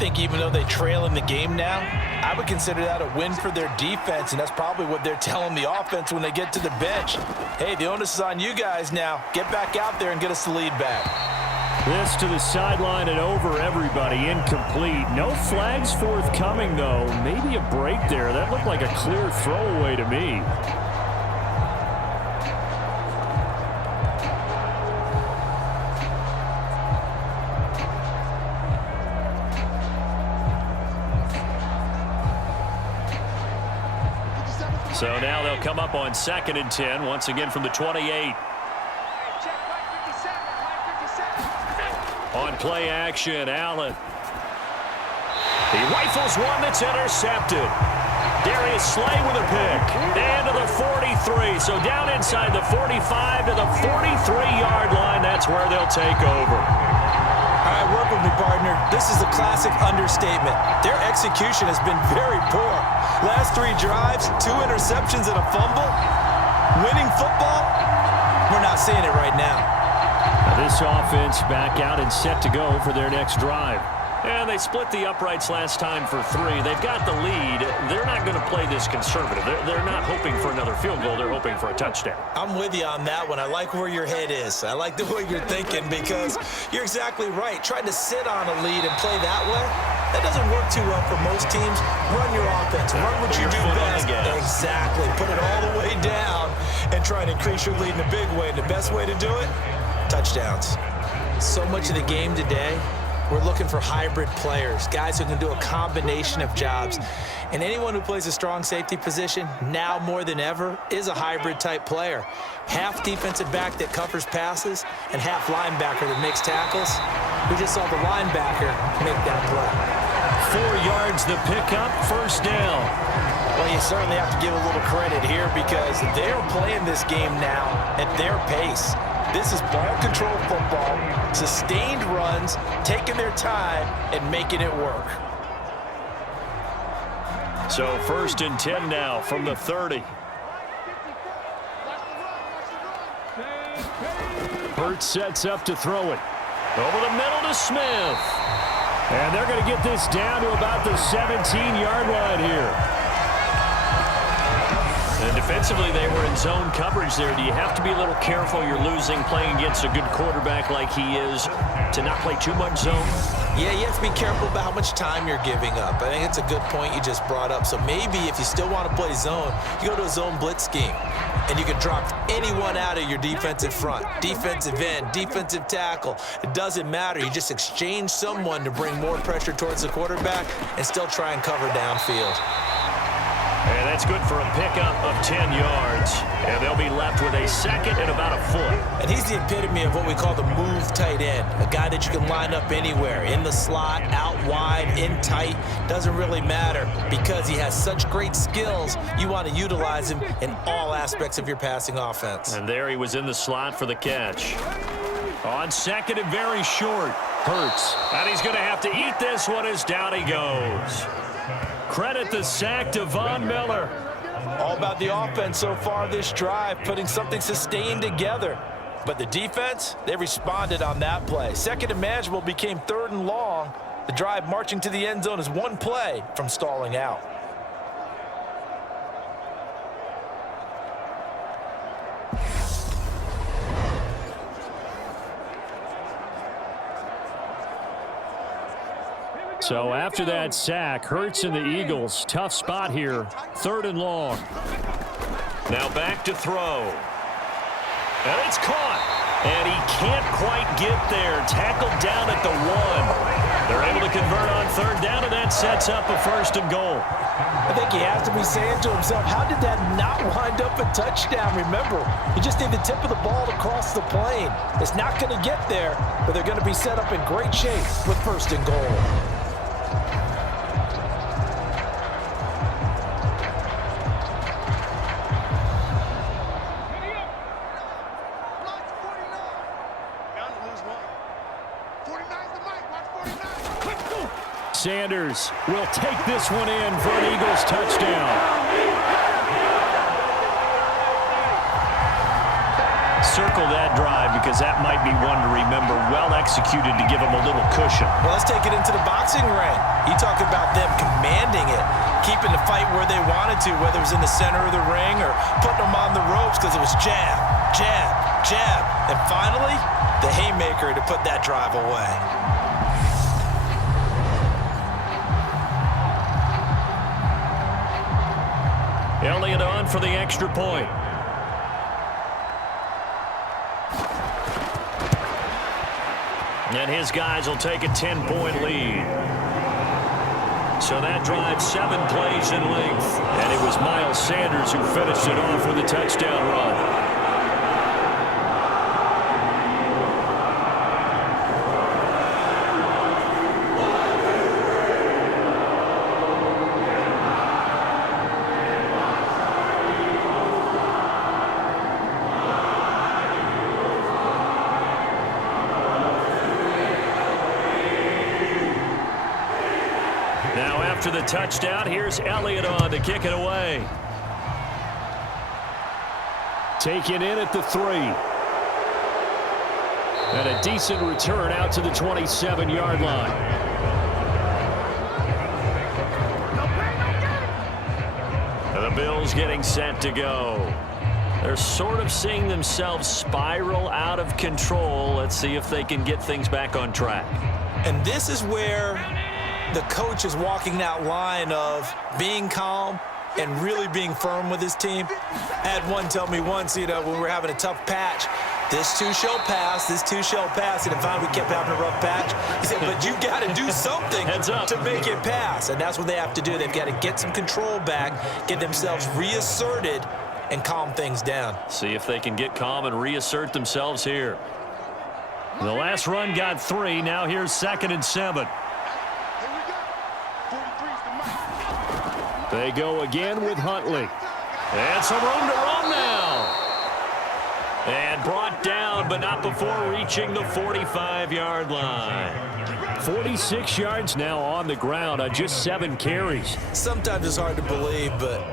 think even though they trail in the game now, I would consider that a win for their defense, and that's probably what they're telling the offense when they get to the bench. Hey, the onus is on you guys now. Get back out there and get us the lead back. This to the sideline and over everybody. Incomplete. No flags forthcoming, though. Maybe a break there. That looked like a clear throwaway to me. So now they'll come up on 2nd and 10, once again from the 28. On play action, Allen. He rifles one that's intercepted. Darius Slay with a pick. And to the 43. So down inside the 45 to the 43-yard line. That's where they'll take over. All right, work with me, partner. This is a classic understatement. Their execution has been very poor. Last 3 drives, 2 interceptions and a fumble. Winning football? We're not seeing it right now. This offense back out and set to go for their next drive. And they split the uprights last time for 3. They've got the lead. They're not going to play this conservative. They're not hoping for another field goal. They're hoping for a touchdown. I'm with you on that one. I like where your head is. I like the way you're thinking because you're exactly right. Trying to sit on a lead and play that way, that doesn't work too well for most teams. Run your offense. Run what you do best. Exactly. Put it all the way down and try and increase your lead in a big way. And the best way to do it? Touchdowns. So much of the game today, we're looking for hybrid players, guys who can do a combination of jobs. And anyone who plays a strong safety position, now more than ever, is a hybrid-type player. Half defensive back that covers passes and half linebacker that makes tackles. We just saw the linebacker make that play. 4 yards the pickup, first down. Well, you certainly have to give a little credit here because they're playing this game now at their pace. This is ball control football, sustained runs, taking their time and making it work. So 1st and 10 now from the 30. Hurts sets up to throw it. Over the middle to Smith. And they're going to get this down to about the 17-yard line here. And defensively, they were in zone coverage there. Do you have to be a little careful? You're losing, playing against a good quarterback like he is, to not play too much zone? Yeah, you have to be careful about how much time you're giving up. I think it's a good point you just brought up. So maybe if you still want to play zone, you go to a zone blitz scheme. And you can drop anyone out of your defensive front. Defensive end, defensive tackle. It doesn't matter. You just exchange someone to bring more pressure towards the quarterback and still try and cover downfield. And that's good for a pickup of 10 yards. And they'll be left with a 2nd and about a foot. And he's the epitome of what we call the move tight end. A guy that you can line up anywhere. In the slot, out wide, in tight. Doesn't really matter. Because he has such great skills, you want to utilize him in all aspects of your passing offense. And there he was in the slot for the catch. On 2nd and very short. Hurts. And he's going to have to eat this one as down he goes. Credit the sack to Von Miller. All about the offense so far this drive, putting something sustained together. But the defense, they responded on that play. 2nd and manageable became 3rd and long. The drive marching to the end zone is one play from stalling out. So after that sack, Hurts and the Eagles, tough spot here, 3rd and long. Now back to throw. And it's caught. And he can't quite get there. Tackled down at the 1. They're able to convert on 3rd down, and that sets up a 1st and goal. I think he has to be saying to himself, how did that not wind up a touchdown? Remember, you just need the tip of the ball to cross the plane. It's not going to get there, but they're going to be set up in great shape with 1st and goal. Sanders will take this one in for an Eagles touchdown. Circle that drive because that might be one to remember. Well executed to give him a little cushion. Well, let's take it into the boxing ring. You talk about them commanding it, keeping the fight where they wanted to, whether it was in the center of the ring or putting them on the ropes because it was jab, jab, jab. And finally, the haymaker to put that drive away. Elliott on for the extra point. And his guys will take a 10-point lead. So that drive 7 plays in length. And it was Miles Sanders who finished it off with a touchdown run. Now after the touchdown, here's Elliott on to kick it away. Taken in at the 3. And a decent return out to the 27-yard line. And the Bills getting set to go. They're sort of seeing themselves spiral out of control. Let's see if they can get things back on track. And this is where the coach is walking that line of being calm and really being firm with his team. I had one tell me once, when we were having a tough patch, this too shall pass, this too shall pass. And finally we kept having a rough patch. He said, but you got to do something to make it pass. And that's what they have to do. They've got to get some control back, get themselves reasserted, and calm things down. See if they can get calm and reassert themselves here. The last run got 3. Now here's 2nd and 7. They go again with Huntley. And some room to run now. And brought down, but not before reaching the 45-yard line. 46 yards now on the ground on just 7 carries. Sometimes it's hard to believe, but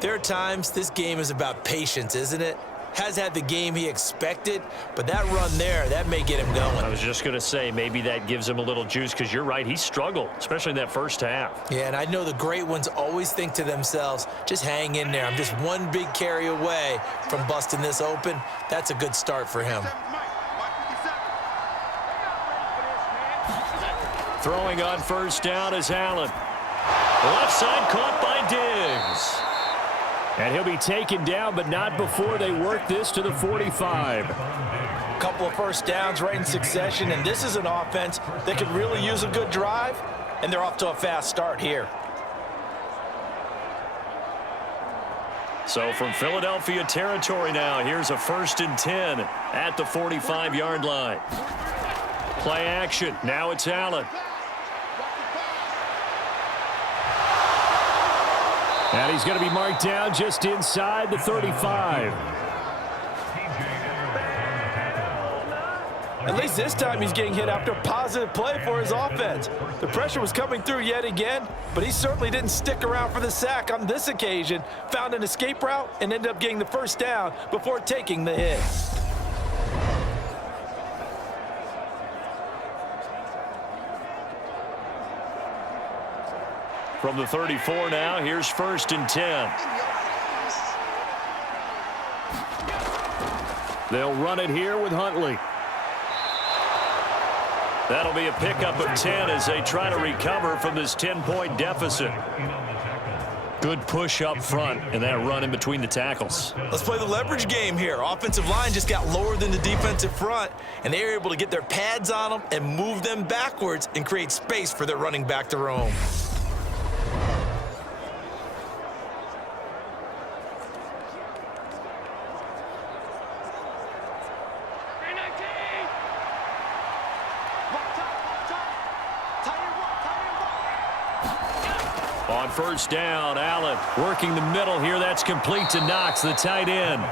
there are times this game is about patience, isn't it? Has had the game he expected, but that run there, that may get him going. I was just going to say, maybe that gives him a little juice, because you're right, he struggled, especially in that first half. Yeah, and I know the great ones always think to themselves, just hang in there. I'm just one big carry away from busting this open. That's a good start for him. Throwing on first down is Allen. Left side caught by Diggs. And he'll be taken down, but not before they work this to the 45. A couple of first downs right in succession, and this is an offense that could really use a good drive, and they're off to a fast start here. So from Philadelphia territory now, here's a 1st and 10 at the 45-yard line. Play action. Now it's Allen. And he's going to be marked down just inside the 35. At least this time he's getting hit after a positive play for his offense. The pressure was coming through yet again, but he certainly didn't stick around for the sack on this occasion. Found an escape route and ended up getting the first down before taking the hit. From the 34 now, here's 1st and 10. They'll run it here with Huntley. That'll be a pickup of 10 as they try to recover from this 10-point deficit. Good push up front and that run in between the tackles. Let's play the leverage game here. Offensive line just got lower than the defensive front, and they were able to get their pads on them and move them backwards and create space for their running back to roam. On first down, Allen working the middle here. That's complete to Knox, the tight end.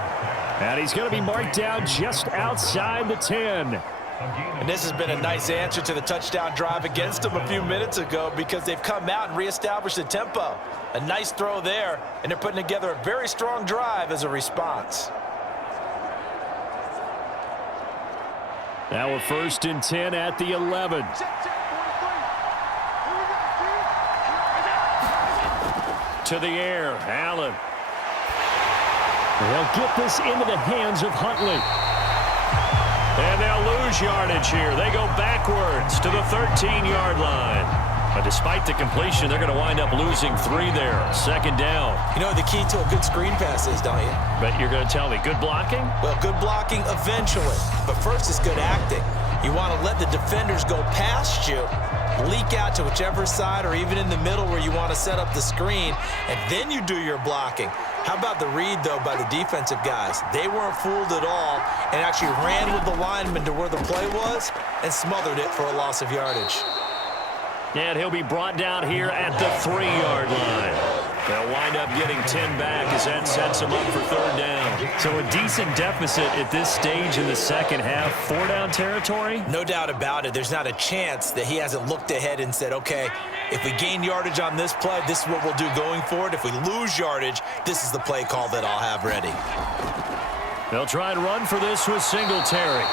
And he's going to be marked down just outside the 10. And this has been a nice answer to the touchdown drive against them a few minutes ago, because they've come out and reestablished the tempo. A nice throw there, and they're putting together a very strong drive as a response. Now a 1st and 10 at the 11. to the air. Allen. They'll get this into the hands of Huntley. And they'll lose yardage here. They go backwards to the 13-yard line. But despite the completion, they're going to wind up losing 3 there. Second down. You know what the key to a good screen pass is, don't you? But you're going to tell me, good blocking? Well, good blocking eventually. But first is good acting. You want to let the defenders go past you, leak out to whichever side or even in the middle where you want to set up the screen, and then you do your blocking. How about the read, though, by the defensive guys? They weren't fooled at all and actually ran with the lineman to where the play was and smothered it for a loss of yardage. And he'll be brought down here at the 3-yard line. They'll wind up getting 10 back as that sets them up for third down. So a decent deficit at this stage in the second half. 4-down territory? No doubt about it. There's not a chance that he hasn't looked ahead and said, okay, if we gain yardage on this play, this is what we'll do going forward. If we lose yardage, this is the play call that I'll have ready. They'll try and run for this with Singletary.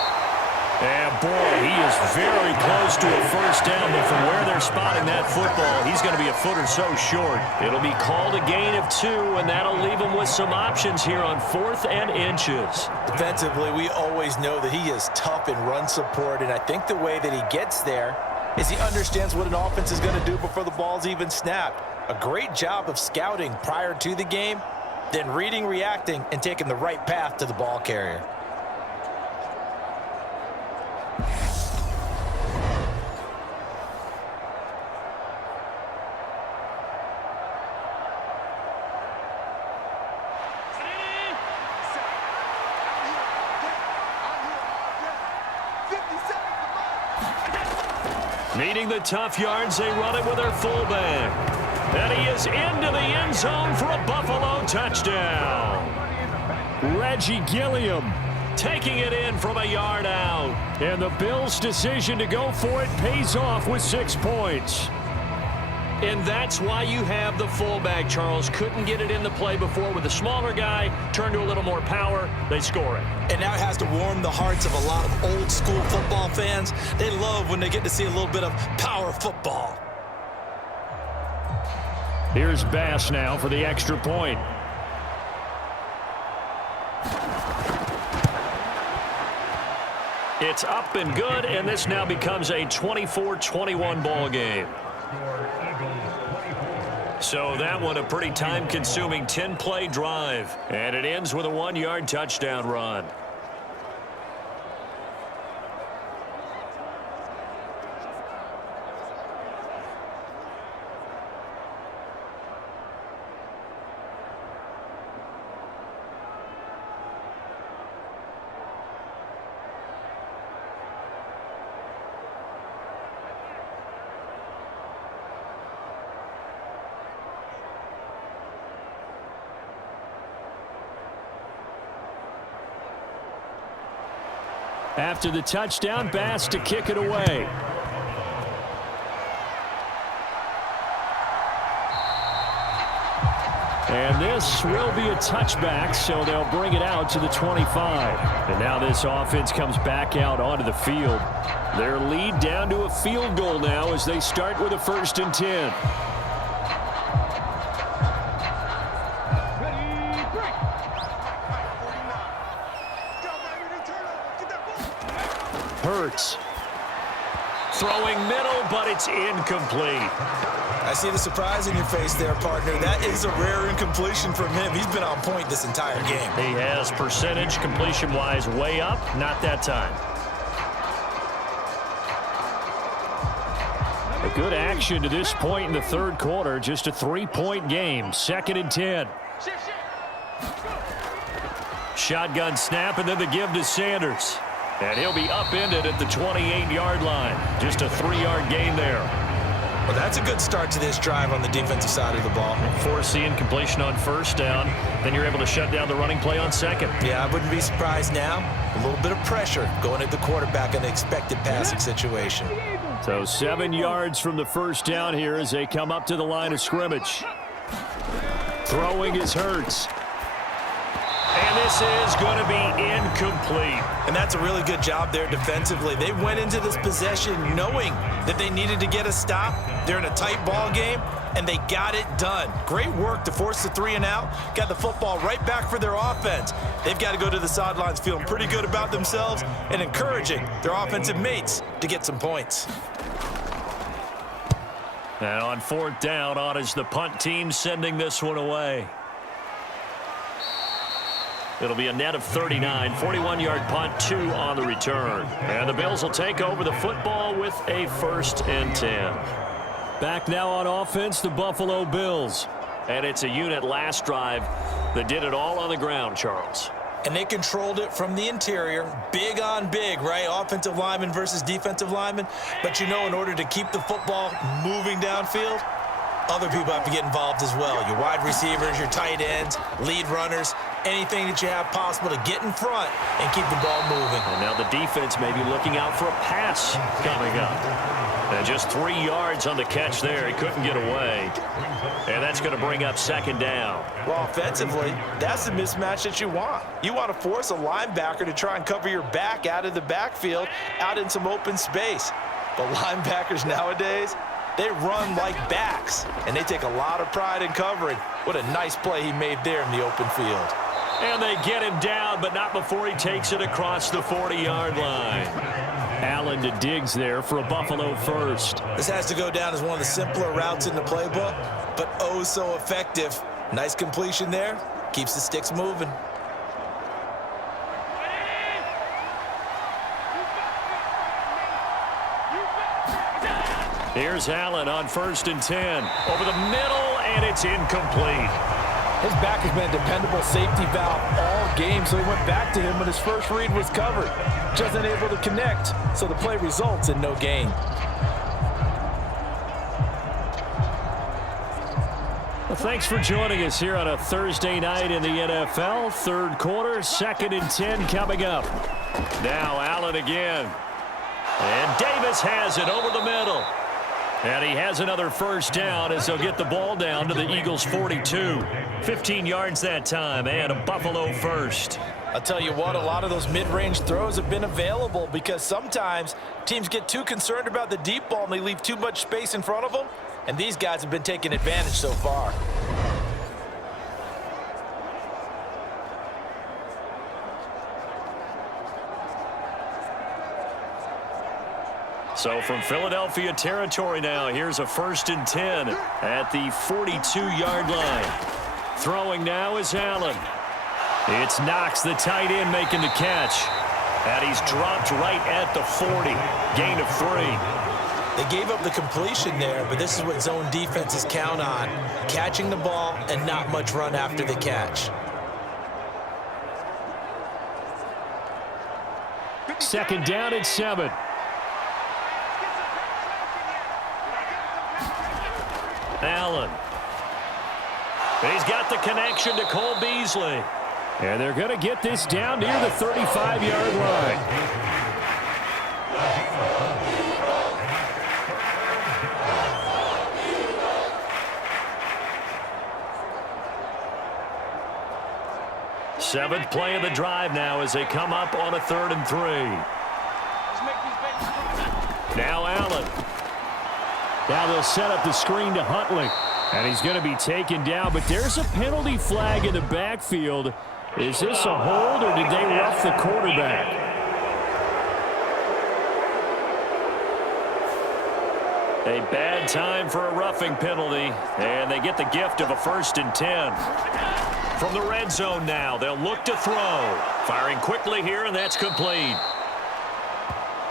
And, boy, he is very close to a first down, but from where they're spotting that football, he's going to be a foot or so short. It'll be called a gain of 2, and that'll leave him with some options here on 4th and inches. Defensively, we always know that he is tough in run support, and I think the way that he gets there is he understands what an offense is going to do before the ball's even snapped. A great job of scouting prior to the game, then reading, reacting, and taking the right path to the ball carrier. Needing the tough yards, they run it with their fullback. And he is into the end zone for a Buffalo touchdown. Reggie Gilliam taking it in from a yard out. And the Bills' decision to go for it pays off with 6 points. And that's why you have the fullback, Charles. Couldn't get it in the play before with the smaller guy. Turned to a little more power. They score it. And now it has to warm the hearts of a lot of old-school football fans. They love when they get to see a little bit of power football. Here's Bass now for the extra point. It's up and good, and this now becomes a 24-21 ball game. So that one a pretty time-consuming 10-play drive. And it ends with a 1-yard touchdown run. After the touchdown, Bass to kick it away. And this will be a touchback, so they'll bring it out to the 25. And now this offense comes back out onto the field. Their lead down to a field goal now as they start with a 1st and 10. Hurts. Throwing middle, but it's incomplete. I see the surprise in your face there, partner. That is a rare incompletion from him. He's been on point this entire game. He has percentage completion-wise way up. Not that time. A good action to this point in the 3rd quarter. Just a 3-point game. 2nd and 10. Shotgun snap, and then the give to Sanders. And he'll be upended at the 28-yard line. Just a 3-yard gain there. Well, that's a good start to this drive on the defensive side of the ball. Force the incompletion on 1st down. Then you're able to shut down the running play on 2nd. Yeah, I wouldn't be surprised now. A little bit of pressure going at the quarterback in an expected passing situation. So 7 yards from the 1st down here as they come up to the line of scrimmage. Throwing is Hurts. And this is going to be incomplete. And that's a really good job there defensively. They went into this possession knowing that they needed to get a stop. They're in a tight ball game, and they got it done. Great work to force the 3 and out. Got the football right back for their offense. They've got to go to the sidelines feeling pretty good about themselves and encouraging their offensive mates to get some points. And on 4th down, on is the punt team sending this one away. It'll be a net of 39, 41-yard punt, 2 on the return. And the Bills will take over the football with a 1st and 10. Back now on offense, the Buffalo Bills. And it's a unit last drive that did it all on the ground, Charles. And they controlled it from the interior. Big on big, right? Offensive lineman versus defensive lineman. But you know, in order to keep the football moving downfield, other people have to get involved as well. Your wide receivers, your tight ends, lead runners, anything that you have possible to get in front and keep the ball moving. And now the defense may be looking out for a pass coming up. And just 3 yards on the catch there. He couldn't get away. And that's going to bring up 2nd down. Well, offensively, that's the mismatch that you want. You want to force a linebacker to try and cover your back out of the backfield, out in some open space. But linebackers nowadays, they run like backs, and they take a lot of pride in covering. What a nice play he made there in the open field. And they get him down, but not before he takes it across the 40-yard line. Allen to Diggs there for a Buffalo first. This has to go down as one of the simpler routes in the playbook, but oh so effective. Nice completion there. Keeps the sticks moving. Here's Allen on 1st and 10. Over the middle, and it's incomplete. His back has been a dependable safety valve all game, so he went back to him when his first read was covered. Just unable to connect, so the play results in no gain. Well, thanks for joining us here on a Thursday night in the NFL. 3rd quarter, 2nd and 10 coming up. Now Allen again. And Davis has it over the middle. And he has another 1st down as they'll get the ball down to the Eagles' 42. 15 yards that time and a Buffalo 1st. I'll tell you what, a lot of those mid-range throws have been available because sometimes teams get too concerned about the deep ball and they leave too much space in front of them. And these guys have been taking advantage so far. So from Philadelphia territory now, here's a 1st and 10 at the 42-yard line. Throwing now is Allen. It's Knox, the tight end, making the catch. And he's dropped right at the 40. Gain of 3. They gave up the completion there, but this is what zone defenses count on. Catching the ball and not much run after the catch. 2nd down and 7. Allen. He's got the connection to Cole Beasley. And they're going to get this down near the 35-yard line. Seventh play of the drive now as they come up on a 3rd and 3. Now Allen. Now they'll set up the screen to Huntley. And he's going to be taken down, but there's a penalty flag in the backfield. Is this a hold, or did they rough the quarterback? A bad time for a roughing penalty, and they get the gift of a 1st and 10. From the red zone now, they'll look to throw. Firing quickly here, and that's complete.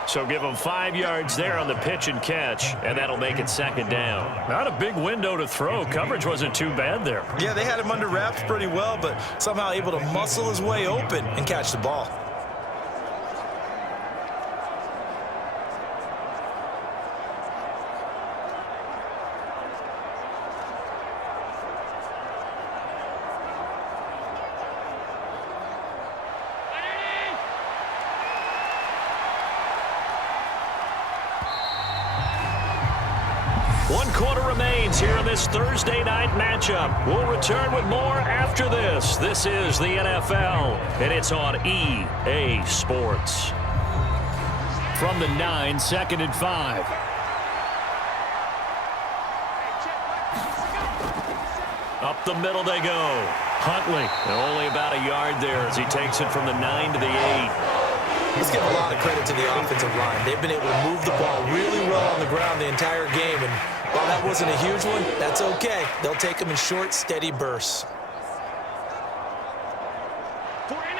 So give them 5 yards there on the pitch and catch, and that'll make it 2nd down. Not a big window to throw. Coverage wasn't too bad there. Yeah, they had him under wraps pretty well, but somehow able to muscle his way open and catch the ball. One quarter remains here in this this Thursday night matchup. We'll return with more after this. This is the NFL, and it's on EA Sports. From the 9, 2nd and 5. Up the middle they go. Huntley, only about a yard there as he takes it from the 9 to the 8. Let's give a lot of credit to the offensive line. They've been able to move the ball really well on the ground the entire game, and while that wasn't a huge one, that's okay. They'll take them in short, steady bursts.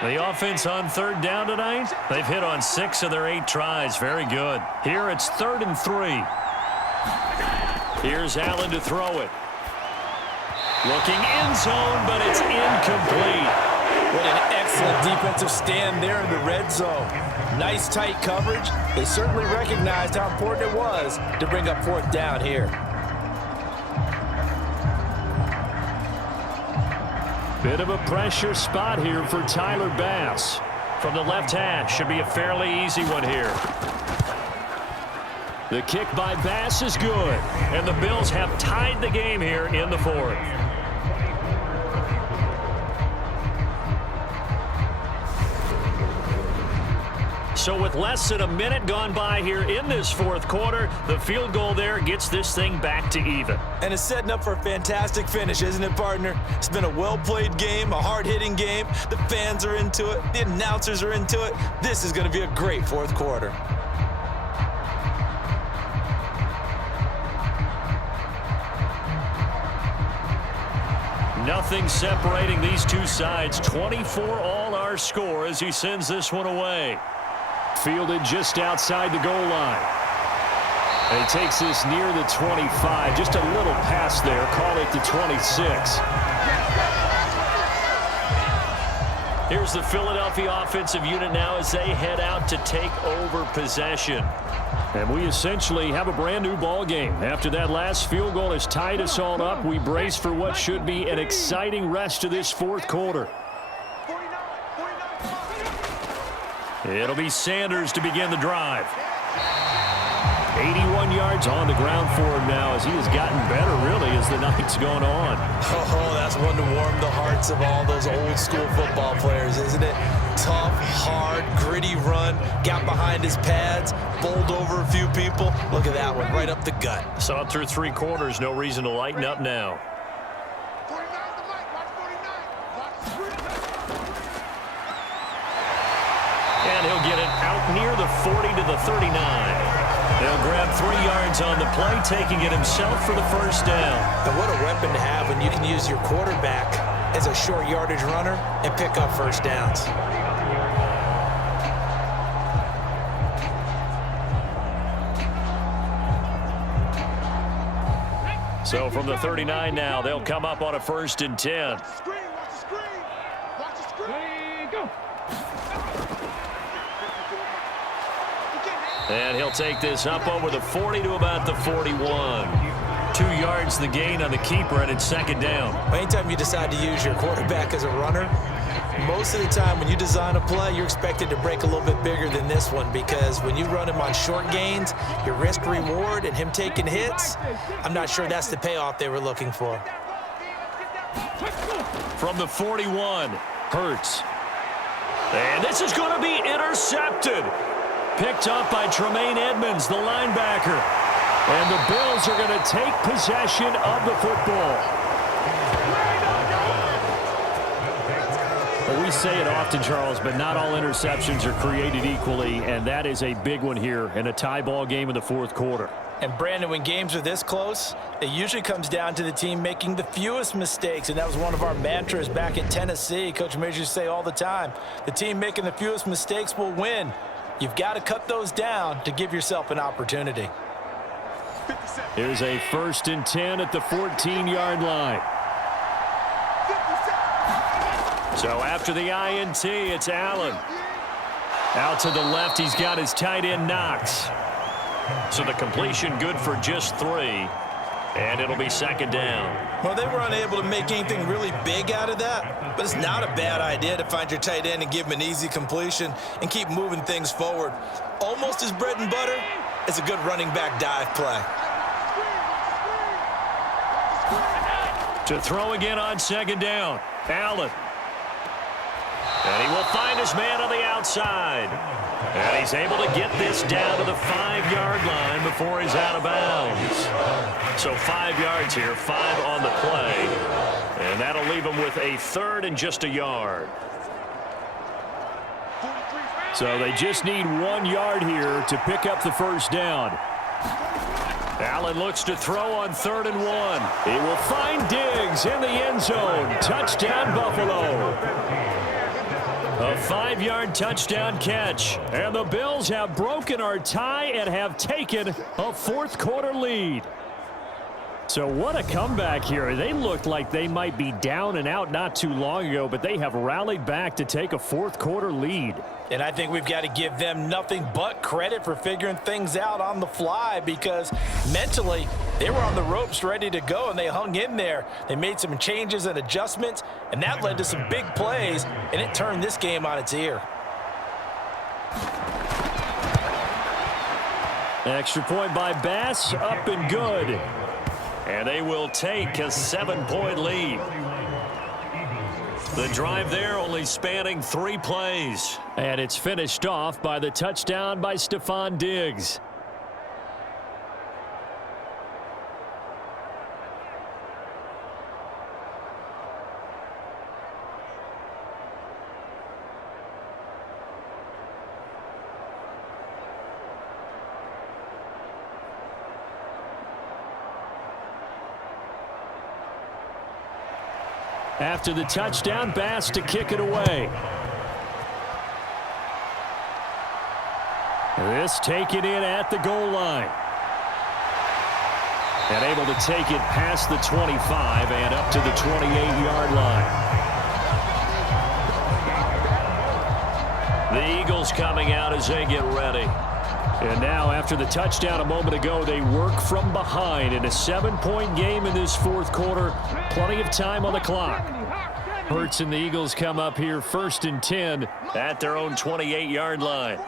The offense on 3rd down tonight, they've hit on 6 of their 8 tries. Very good. Here it's 3rd and 3. Here's Allen to throw it. Looking end zone, but it's incomplete. What an excellent defensive stand there in the red zone. Nice tight coverage. They certainly recognized how important it was to bring up 4th down here. Bit of a pressure spot here for Tyler Bass. From the left hash, should be a fairly easy one here. The kick by Bass is good. And the Bills have tied the game here in the 4th. So with less than a minute gone by here in this 4th quarter, the field goal there gets this thing back to even. And it's setting up for a fantastic finish, isn't it, partner? It's been a well-played game, a hard-hitting game. The fans are into it. The announcers are into it. This is going to be a great 4th quarter. Nothing separating these two sides. 24 all our score as he sends this one away. Fielded just outside the goal line. And he takes this near the 25. Just a little pass there. Call it the 26. Here's the Philadelphia offensive unit now as they head out to take over possession. And we essentially have a brand new ball game. After that last field goal has tied us all up, we brace for what should be an exciting rest of this 4th quarter. It'll be Sanders to begin the drive. 81 yards on the ground for him now as he has gotten better, really, as the night's gone on. Oh, that's one to warm the hearts of all those old-school football players, isn't it? Tough, hard, gritty run, got behind his pads, bowled over a few people. Look at that one, right up the gut. Saw it through 3 quarters, no reason to lighten up now. And he'll get it out near the 40 to the 39. They'll grab 3 yards on the play, taking it himself for the 1st down. And what a weapon to have when you can use your quarterback as a short yardage runner and pick up 1st downs. So from the 39 now, they'll come up on a 1st and 10. And he'll take this up over the 40 to about the 41. 2 yards the gain on the keeper, and it's 2nd down. Anytime you decide to use your quarterback as a runner, most of the time when you design a play, you're expected to break a little bit bigger than this one, because when you run him on short gains, your risk reward and him taking hits, I'm not sure that's the payoff they were looking for. From the 41, Hurts. And this is going to be intercepted. Picked up by Tremaine Edmonds, the linebacker. And the Bills are going to take possession of the football. Well, we say it often, Charles, but not all interceptions are created equally, and that is a big one here in a tie ball game in the 4th quarter. And Brandon, when games are this close, it usually comes down to the team making the fewest mistakes, and that was one of our mantras back at Tennessee. Coach Majors used to say all the time, the team making the fewest mistakes will win. You've got to cut those down to give yourself an opportunity. Here's a 1st and 10 at the 14-yard line. So after the INT, it's Allen. Out to the left, he's got his tight end Knox. So the completion good for just 3. And it'll be 2nd down. Well, they were unable to make anything really big out of that, but it's not a bad idea to find your tight end and give him an easy completion and keep moving things forward. Almost as bread and butter as a good running back dive play. To throw again on second down. Allen. And he will find his man on the outside. And he's able to get this down to the 5-yard line before he's out of bounds. So 5 yards here, 5 on the play. And that'll leave him with a 3rd and just a yard. So they just need 1 yard here to pick up the first down. Allen looks to throw on 3rd and 1. He will find Diggs in the end zone. Touchdown, Buffalo. A 5-yard touchdown catch. And the Bills have broken our tie and have taken a fourth-quarter lead. So what a comeback here. They looked like they might be down and out not too long ago, but they have rallied back to take a fourth-quarter lead. And I think we've got to give them nothing but credit for figuring things out on the fly, because mentally they were on the ropes ready to go, and they hung in there. They made some changes and adjustments, and that led to some big plays, and it turned this game on its ear. Extra point by Bass, up and good. And they will take a 7-point lead. The drive there only spanning 3 plays. And it's finished off by the touchdown by Stephon Diggs. After the touchdown, Bass to kick it away. This taken in at the goal line. And able to take it past the 25 and up to the 28-yard line. The Eagles coming out as they get ready. And now, after the touchdown a moment ago, they work from behind in a 7-point game in this fourth quarter. Plenty of time on the clock. Hurts and the Eagles come up here 1st and 10 at their own 28-yard line.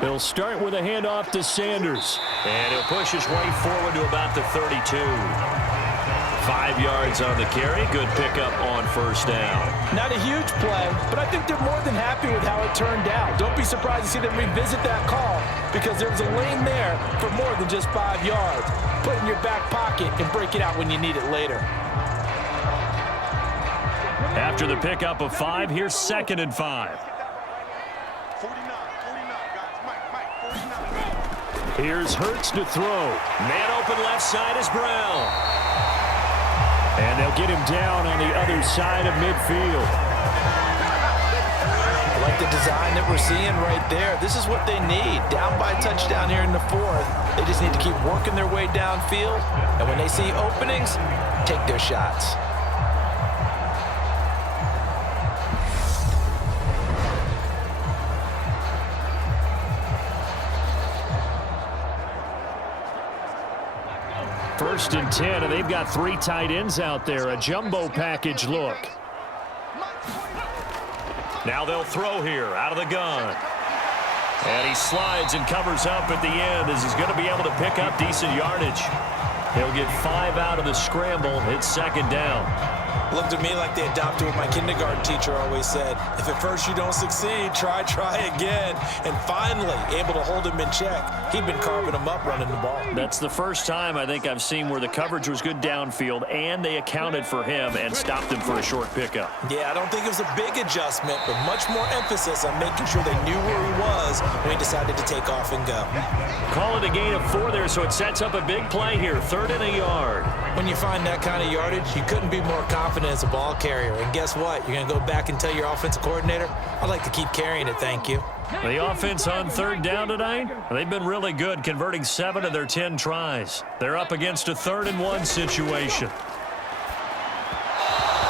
They'll start with a handoff to Sanders. And he'll push his way forward to about the 32. 5 yards on the carry. Good pickup on first down. Not a huge play, but I think they're more than happy with how it turned out. Don't be surprised to see them revisit that call, because there was a lane there for more than just 5 yards. Put it in your back pocket and break it out when you need it later. After the pickup of 5, here's 2nd and 5. Here's Hurts to throw. Man open left side is Brown. And they'll get him down on the other side of midfield. I like the design that we're seeing right there. This is what they need. Down by a touchdown here in the 4th. They just need to keep working their way downfield. And when they see openings, take their shots. First and 10, and they've got 3 tight ends out there. A jumbo package look. Now they'll throw here out of the gun. And he slides and covers up at the end as he's going to be able to pick up decent yardage. He'll get 5 out of the scramble. It's 2nd down. Looked to me like they adopted what my kindergarten teacher always said. If at first you don't succeed, try again. And finally, able to hold him in check. He'd been carving him up running the ball. That's the first time I think I've seen where the coverage was good downfield and they accounted for him and stopped him for a short pickup. Yeah, I don't think it was a big adjustment, but much more emphasis on making sure they knew where he was when he decided to take off and go. Call it a gain of 4 there, so it sets up a big play here. 3rd and a yard. When you find that kind of yardage, you couldn't be more confident as a ball carrier. And guess what? You're going to go back and tell your offensive coordinator, I'd like to keep carrying it, thank you. The offense on 3rd down tonight, they've been really good, converting 7 of their 10 tries. They're up against a 3rd and 1 situation.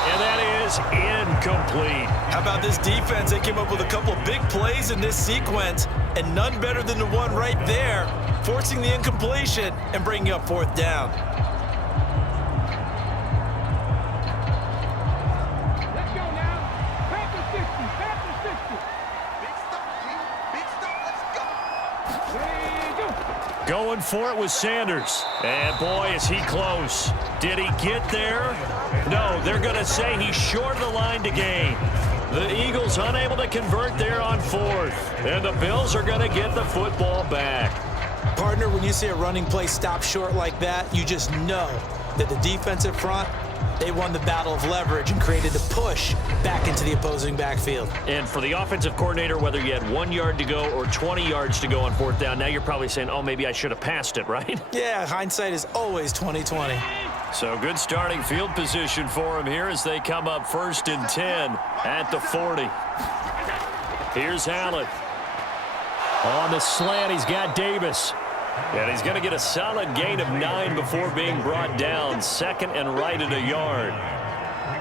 And that is incomplete. How about this defense? They came up with a couple of big plays in this sequence, and none better than the one right there, forcing the incompletion and bringing up 4th down. Going going for it with Sanders. And boy, is he close. Did he get there? No, they're going to say he's short of the line to gain. The Eagles unable to convert there on 4th. And the Bills are going to get the football back. Partner, when you see a running play stop short like that, you just know that the defensive front, they won the battle of leverage and created the push back into the opposing backfield. And for the offensive coordinator, whether you had 1 yard to go or 20 yards to go on 4th down, now you're probably saying, oh, maybe I should have passed it, right? Yeah, hindsight is always 20/20. So good starting field position for him here as they come up 1st and 10 at the 40. Here's Allen. On the slant, he's got Davis. And he's going to get a solid gain of 9 before being brought down. 2nd and right at a yard.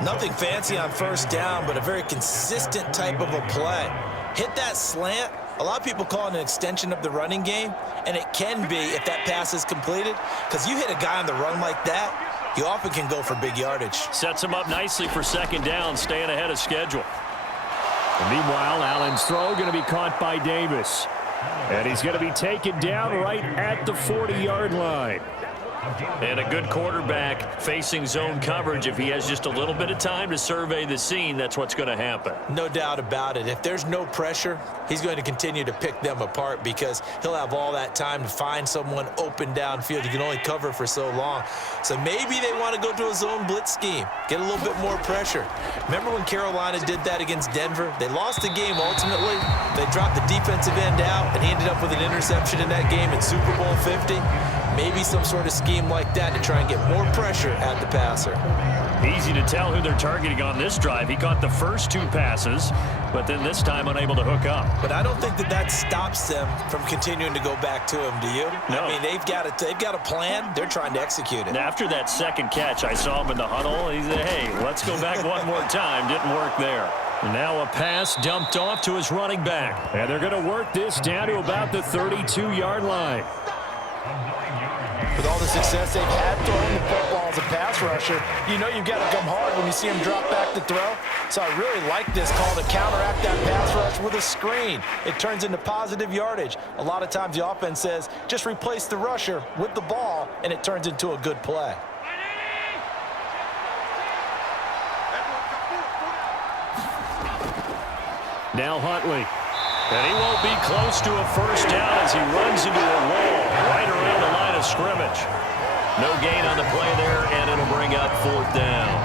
Nothing fancy on 1st down, but a very consistent type of a play. Hit that slant. A lot of people call it an extension of the running game, and it can be if that pass is completed, because you hit a guy on the run like that, you often can go for big yardage. Sets him up nicely for 2nd down, staying ahead of schedule. And meanwhile, Allen's throw going to be caught by Davis. And he's going to be taken down right at the 40-yard line. And a good quarterback facing zone coverage. If he has just a little bit of time to survey the scene, that's what's going to happen. No doubt about it. If there's no pressure, he's going to continue to pick them apart because he'll have all that time to find someone open downfield. You can only cover for so long. So maybe they want to go to a zone blitz scheme, get a little bit more pressure. Remember when Carolina did that against Denver? They lost the game ultimately. They dropped the defensive end out, and he ended up with an interception in that game in Super Bowl 50. Maybe some sort of scheme like that to try and get more pressure at the passer. Easy to tell who they're targeting on this drive. He caught the first 2 passes, but then this time unable to hook up. But I don't think that stops them from continuing to go back to him, do you? No. I mean, they've got a plan. They're trying to execute it. And after that 2nd catch, I saw him in the huddle. He said, hey, let's go back one more time. Didn't work there. Now a pass dumped off to his running back. And they're going to work this down to about the 32-yard line. With all the success they've had throwing the football as a pass rusher, you know you've got to come hard when you see him drop back to throw. So I really like this call to counteract that pass rush with a screen. It turns into positive yardage. A lot of times the offense says, just replace the rusher with the ball, and it turns into a good play. Now Huntley. And he won't be close to a 1st down as he runs into a wall right around the line of scrimmage. No gain on the play there, and it'll bring up 4th down.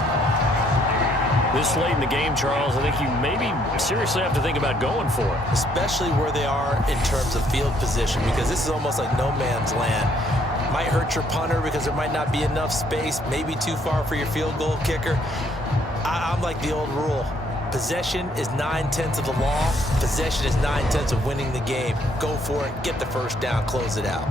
This late in the game, Charles, I think you maybe seriously have to think about going for it. Especially where they are in terms of field position, because this is almost like no man's land. Might hurt your punter because there might not be enough space, maybe too far for your field goal kicker. I'm like the old rule. Possession is 9/10 of the law. Possession is 9/10 of winning the game. Go for it, get the 1st down, close it out.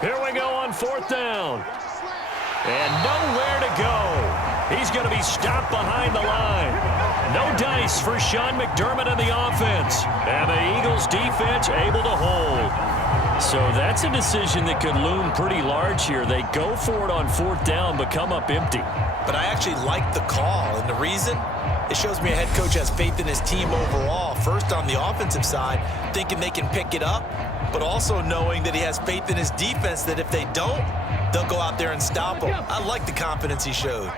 Here we go on 4th down. And nowhere to go. He's going to be stopped behind the line. No dice for Sean McDermott and the offense. And the Eagles defense able to hold. So that's a decision that could loom pretty large here. They go for it on 4th down, but come up empty. But I actually like the call, and the reason? It shows me a head coach has faith in his team overall. First on the offensive side, thinking they can pick it up, but also knowing that he has faith in his defense that if they don't, they'll go out there and stop them. I like the confidence he showed.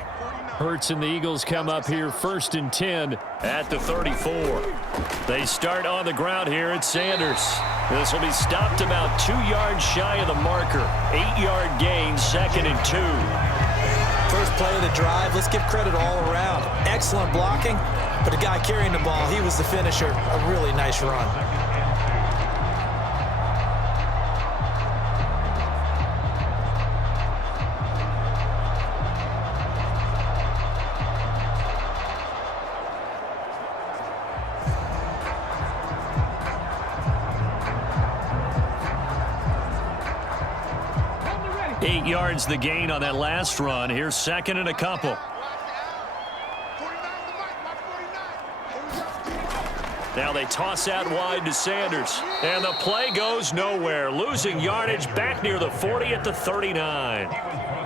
Hurts and the Eagles come up here 1st and 10 at the 34. They start on the ground here at Sanders. This will be stopped about 2 yards shy of the marker. 8-yard gain, 2nd and 2. First play of the drive, let's give credit all around. Excellent blocking, but the guy carrying the ball, he was the finisher. A really nice run. Yards the gain on that last run. Here's 2nd and a couple. Now they toss out wide to Sanders. And the play goes nowhere. Losing yardage back near the 40 at the 39.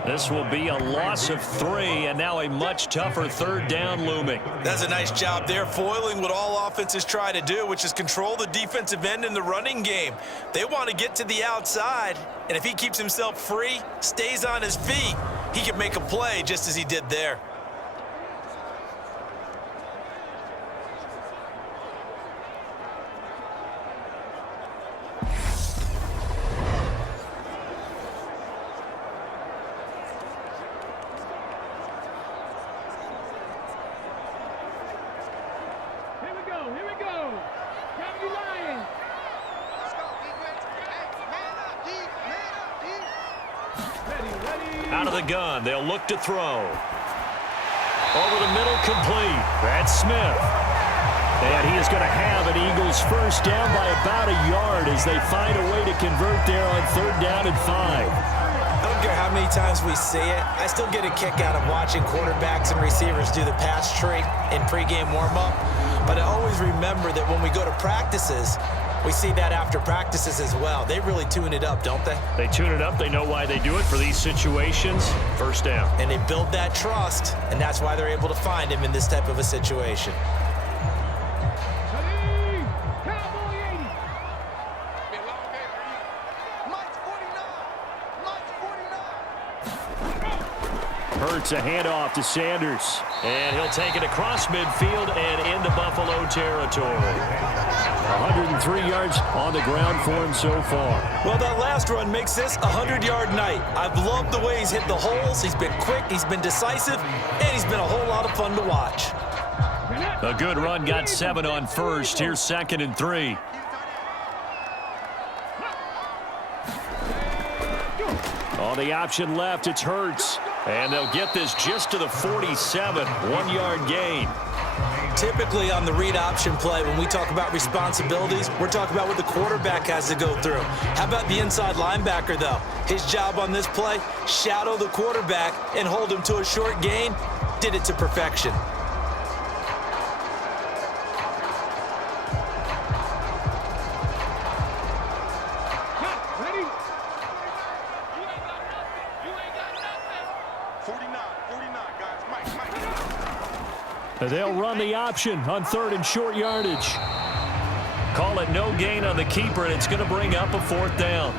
This will be a loss of 3, and now a much tougher third down looming. That's a nice job there, foiling what all offenses try to do, which is control the defensive end in the running game. They want to get to the outside, and if he keeps himself free, stays on his feet, he can make a play just as he did there. Out of the gun, they'll look to throw. Over the middle, complete. That's Smith. And he is going to have an Eagles first down by about a yard as they find a way to convert there on 3rd down and 5. I don't care how many times we see it. I still get a kick out of watching quarterbacks and receivers do the pass tree in pregame warm-up. But I always remember that when we go to practices, we see that after practices as well. They really tune it up, don't they? They tune it up. They know why they do it for these situations. First down. And they build that trust, and that's why they're able to find him in this type of a situation. Hurts a handoff to Sanders. And he'll take it across midfield and into Buffalo territory. 103 yards on the ground for him so far. Well, that last run makes this a 100-yard night. I've loved the way he's hit the holes. He's been quick, he's been decisive, and he's been a whole lot of fun to watch. A good run, got 7 on first. Here's 2nd and 3. On the option left, it's Hurts. And they'll get this just to the 47, 1-yard gain. Typically on the read option play, when we talk about responsibilities, we're talking about what the quarterback has to go through. How about the inside linebacker, though? His job on this play, shadow the quarterback and hold him to a short gain. Did it to perfection. They'll run the option on 3rd and short yardage. Call it no gain on the keeper, and it's going to bring up a 4th down.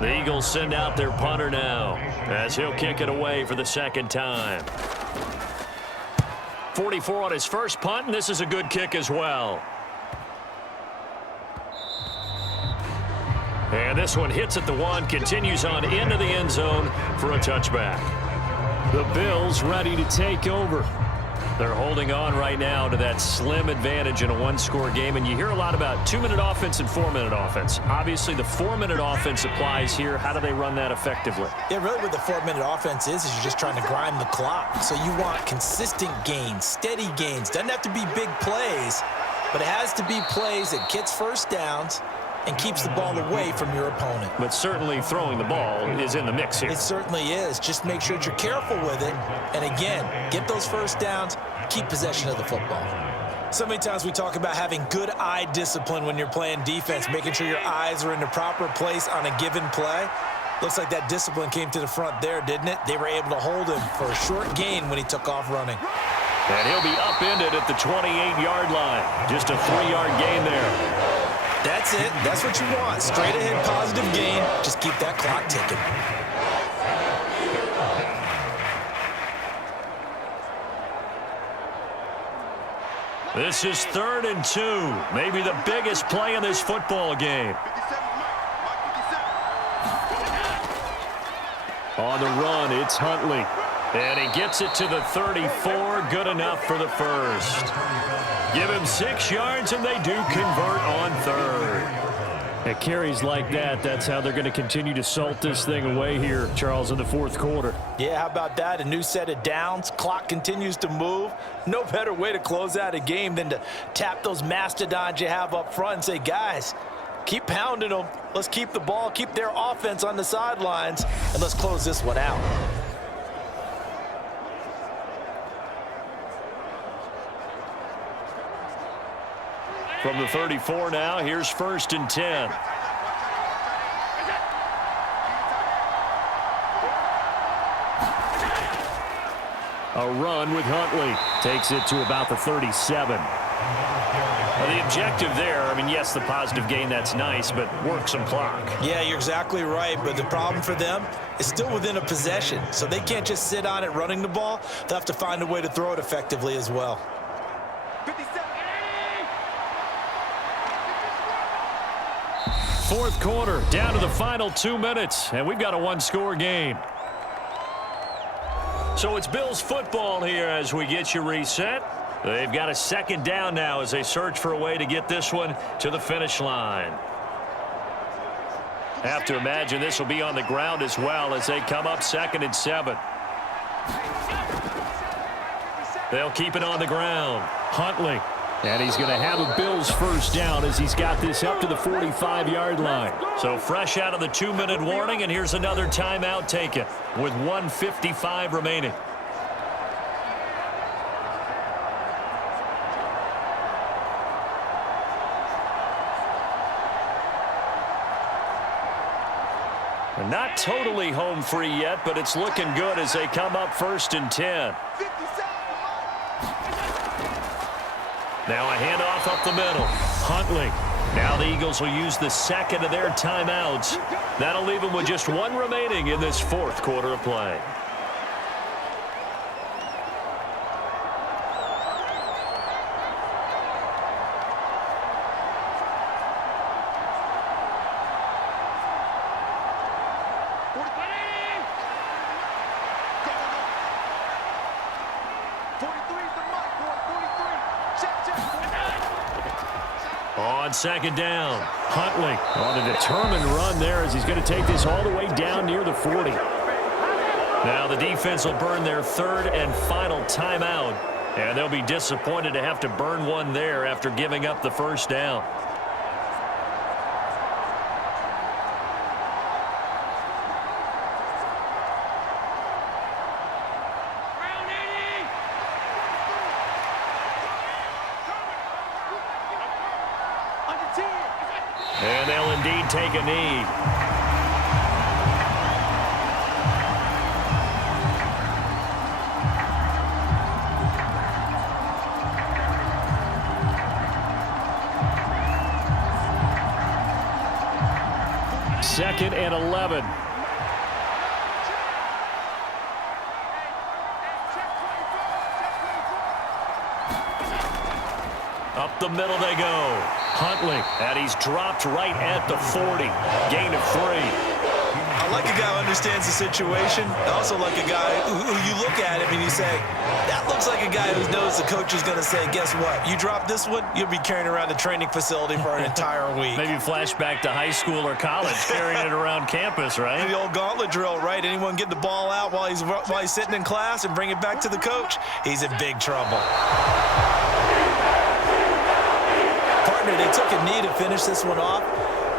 The Eagles send out their punter now as he'll kick it away for the 2nd time. 44 on his first punt, and this is a good kick as well. And this one hits at the 1, continues on into the end zone for a touchback. The Bills ready to take over. They're holding on right now to that slim advantage in a 1-score game, and you hear a lot about 2-minute offense and 4-minute offense. Obviously, the 4-minute offense applies here. How do they run that effectively? Yeah, really what the 4-minute offense is you're just trying to grind the clock. So you want consistent gains, steady gains. Doesn't have to be big plays, but it has to be plays that gets first downs and keeps the ball away from your opponent. But certainly throwing the ball is in the mix here. It certainly is. Just make sure that you're careful with it. And again, get those first downs, keep possession of the football. So many times we talk about having good eye discipline when you're playing defense, making sure your eyes are in the proper place on a given play. Looks like that discipline came to the front there, didn't it? They were able to hold him for a short gain when he took off running. And he'll be upended at the 28-yard line. Just a 3-yard gain there. That's it. That's what you want. Straight ahead positive gain. Just keep that clock ticking. This is 3rd and 2. Maybe the biggest play in this football game. On the run, it's Huntley. And he gets it to the 34. Good enough for the first. Give him 6 yards, and they do convert on 3rd. At carries like that, that's how they're going to continue to salt this thing away here, Charles, in the fourth quarter. Yeah, how about that? A new set of downs. Clock continues to move. No better way to close out a game than to tap those mastodons you have up front and say, guys, keep pounding them. Let's keep the ball, keep their offense on the sidelines, and let's close this one out. From the 34 now, here's 1st and 10. A run with Huntley. Takes it to about the 37. Well, the objective there, I mean, yes, the positive gain, that's nice, but work some clock. Yeah, you're exactly right, but the problem for them is still within a possession, so they can't just sit on it running the ball. They'll have to find a way to throw it effectively as well. Fourth quarter, down to the final 2 minutes, and we've got a one-score game. So it's Bills football here as we get you reset. They've got a 2nd down now as they search for a way to get this one to the finish line. Have to imagine this will be on the ground as well as they come up 2nd and 7. They'll keep it on the ground. Huntley. And he's going to have a Bills 1st down as he's got this up to the 45-yard line. So fresh out of the 2-minute warning, and here's another timeout taken with 1:55 remaining. And not totally home free yet, but it's looking good as they come up 1st and 10. Now a handoff up the middle. Huntley. Now the Eagles will use the 2nd of their timeouts. That'll leave them with just 1 remaining in this 4th quarter of play. On 2nd down, Huntley on a determined run there as he's going to take this all the way down near the 40. Now the defense will burn their 3rd and final timeout, and they'll be disappointed to have to burn one there after giving up the 1st down. And they'll indeed take a knee. Second and 11. Up the middle they go. Huntley, and he's dropped right at the 40. Gain of 3. I like a guy who understands the situation. I also like a guy who you look at him and you say, that looks like a guy who knows the coach is going to say, guess what? You drop this one, you'll be carrying around the training facility for an entire week. Maybe flashback to high school or college, carrying it around campus, right? The old gauntlet drill, right? Anyone get the ball out while he's sitting in class and bring it back to the coach? He's in big trouble. Partner, they took a knee to finish this one off.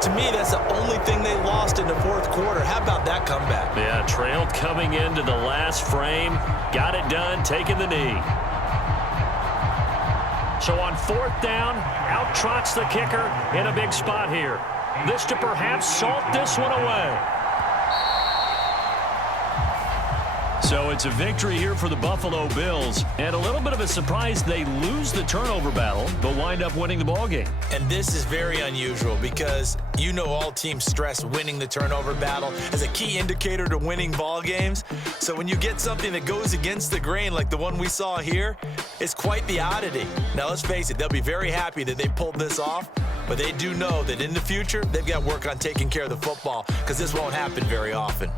To me, that's the only thing they lost in the 4th quarter. How about that comeback? Yeah, trailed coming into the last frame. Got it done, taking the knee. So on 4th down, out trots the kicker in a big spot here. This to perhaps salt this one away. So it's a victory here for the Buffalo Bills. And a little bit of a surprise, they lose the turnover battle, but wind up winning the ballgame. And this is very unusual because you know all teams stress winning the turnover battle as a key indicator to winning ball games. So when you get something that goes against the grain like the one we saw here, it's quite the oddity. Now let's face it, they'll be very happy that they pulled this off, but they do know that in the future, they've got work on taking care of the football because this won't happen very often.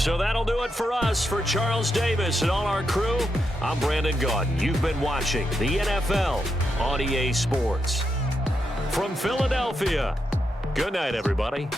So that'll do it for us. For Charles Davis and all our crew, I'm Brandon Gaudin. You've been watching the NFL on EA Sports. From Philadelphia, good night, everybody.